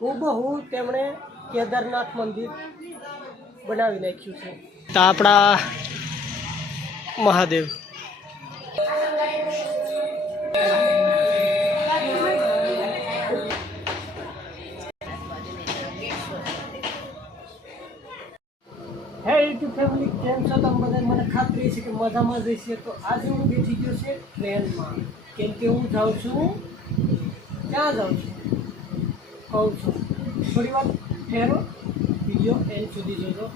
હૂબહૂ તેમણે કેદારનાથ મંદિર બનાવી નાખ્યું છે. તો આપણા મહાદેવ હે યુટ્યુબ ફેમિલી, કેમ છો તમે બધા? મને ખાતરી છે કે મજામાં જ હશે. તો આજે હું બેઠી ગયો છે ટ્રેનમાં, કેમ કે હું જાઉં છું, ક્યાં જાઉં છું કહું છું, થોડી વાર ઠેરો, વિડીયો એન્ડ સુધી જોજો.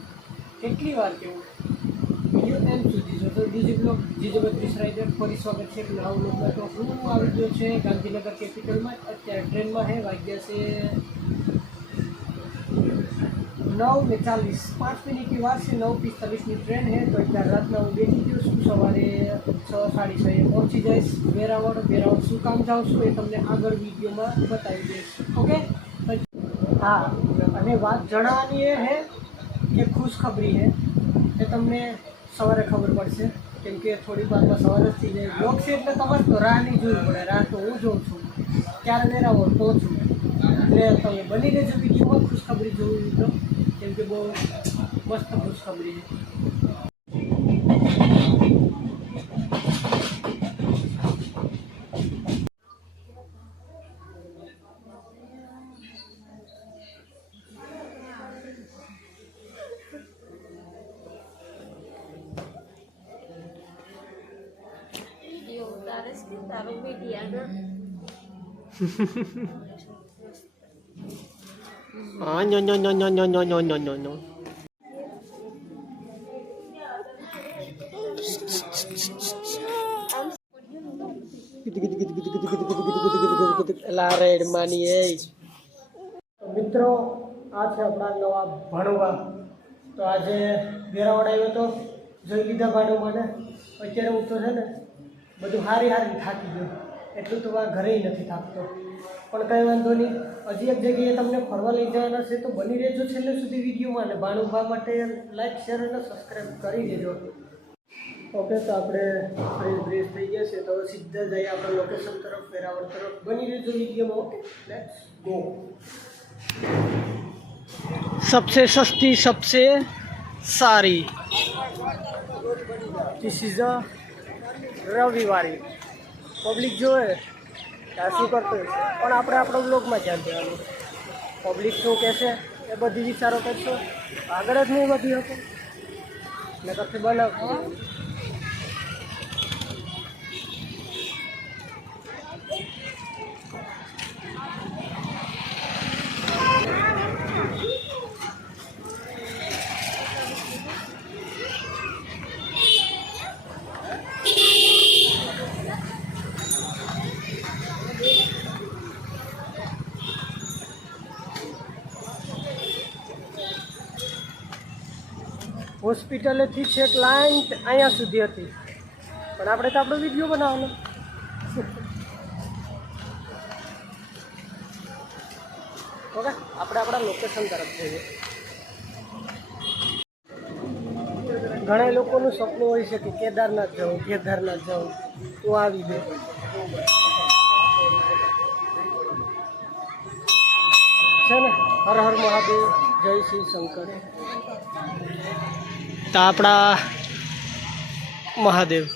કેટલી વાર કેવું, વિડીયો એન્ડ સુધી જોજો. બીજી બ્લોગ GJ32 રાઇડર ફરી સ્વાગત છે નવા બ્લોગમાં. તો હું આવી ગયો છે ગાંધીનગર કેપિટલમાં. અત્યારે ટ્રેનમાં વાગ્યા છે 9:40, 5 મિનિટની વાર છે. 9:45ની ટ્રેન છે. તો અત્યારે રાતના હું બેઠી ગયો છું. સવારે 6:30 પહોંચી જઈશ વેરાવળ. શું કામ જાઉં છું એ તમને આગળ વિડીયોમાં બતાવી દઈશ. ઓકે, હા. અને વાત જણાવવાની એ છે કે ખુશખબરી છે એ તમને સવારે ખબર પડશે, કેમ કે થોડી વારમાં સવારે જ થઈ જાય. બ્લોગ છે એટલે તમારે તો રાહ નહીં જોવી પડે. રાહ તો હું જોઉં છું ક્યારે વેરાવળ પહોંચું. એટલે તમે બની રહેજો વિડીયોમાં. ખુશખબરી જોવી તો, કેમ કે બહુ મસ્ત ખુશખબરી છે. No. રેડ માની મિત્રો, આ છે આપણા નવા ભાણુભા. તો આજે વેરાવળ આવ્યો તો જોઈ લીધા ભાણુભાને. અત્યારે હું તો છે ને બધું હારી થાકી ગયો. એટલું તો આ ઘરે નથી થાકતો, પણ કંઈ વાંધો નહીં. હજી એક જગ્યાએ તમને ફરવા લઈ જવાના છે, તો બની રહેજો છેલ્લે સુધી વિડીયોમાં. અને ભાણુભા માટે લાઈક, શેર અને સબસ્ક્રાઈબ કરી દેજો. ઓકે, તો આપણે બ્રેસ થઈ ગયા છે. તો સીધા જઈએ આપણા લોકેશન તરફ, વેરાવળ તરફ. બની રહેજો વિડીયોમાં. Okay, let's go. सबसे सस्ती, सबसे सारी, दिस इज अ રવિવારી. પબ્લિક જોવે ત્યાં શું કરતો હોય, પણ આપણે આપણો બ્લોગમાં ધ્યાન દેવાનું. પબ્લિક શું કહેશે એ બધી વિચારો કરશો, આગળ જ નહીં વધી શકો ને કશે બનાવશો. હોસ્પિટલેથી છેક લાઈન અહીંયા સુધી હતી, પણ આપણે તો આપણો વિડીયો બનાવવાનો. ઓકે, આપણે આપણા લોકેશન તરફ જઈએ. ઘણા લોકોનું સપનું હોય છે કે કેદારનાથ જાઉં. હું આવી ગયો. છે ને, હર હર મહાદેવ, જય શ્રી શંકર. તો આપણા મહાદેવ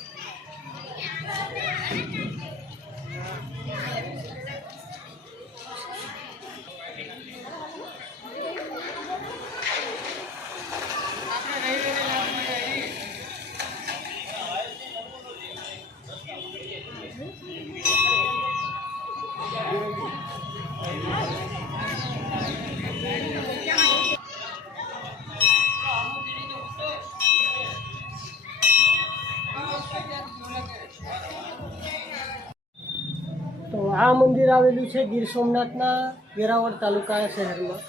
તો આ મંદિર આવેલું છે ગીર સોમનાથના વેરાવળ તાલુકા શહેરમાં,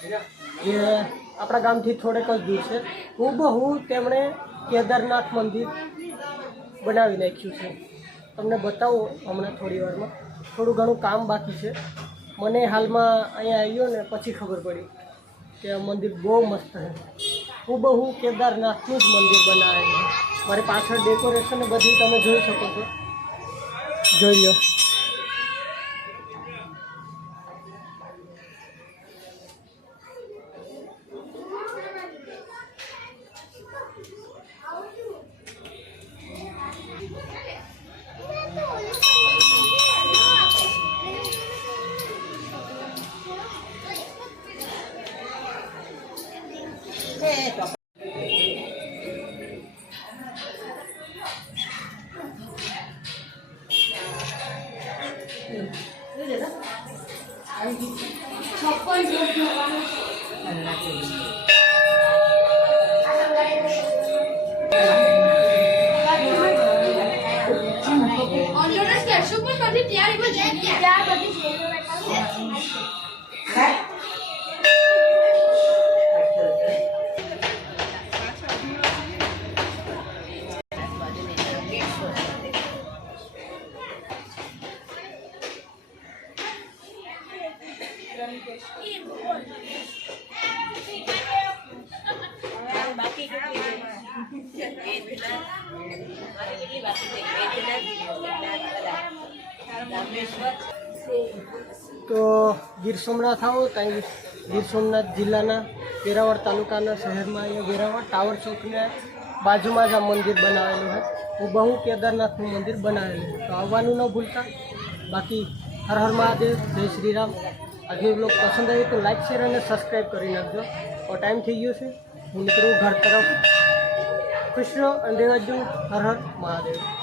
જે આપણા ગામથી થોડેક જ દૂર છે. હૂબહૂ તેમણે કેદારનાથ મંદિર બનાવી નાખ્યું છે. તમને બતાવો હમણાં થોડી વારમાં. થોડું ઘણું કામ બાકી છે. મને હાલમાં અહીંયા આવ્યો ને પછી ખબર પડી કે આ મંદિર બહુ મસ્ત છે. હૂબહૂ કેદારનાથનું જ મંદિર બનાવેલું છે. મારી પાછળ ડેકોરેશન ને બધી તમે જોઈ શકો છો, જોઈ લો. તો ગીર સોમનાથ આવો ત્યાં ગીર સોમનાથ જિલ્લાના વેરાવળ તાલુકાના શહેરમાં અહીંયા વેરાવળ ટાવર ચોકને બાજુમાં જ આ મંદિર બનાવેલું છે. હુબહુ કેદારનાથનું મંદિર બનાવેલું છે. તો આવવાનું ન ભૂલતા. બાકી હર હર મહાદેવ, જય શ્રી રામ. આજનો બ્લોગ પસંદ આવ્યો તો લાઈક શેર અને સબસ્ક્રાઈબ કરી નાખજો. તો ટાઈમ થઈ ગયો છે, હું નીકળું ઘર તરફ. ખુશ રહો અને રહેજો. હર હર મહાદેવ.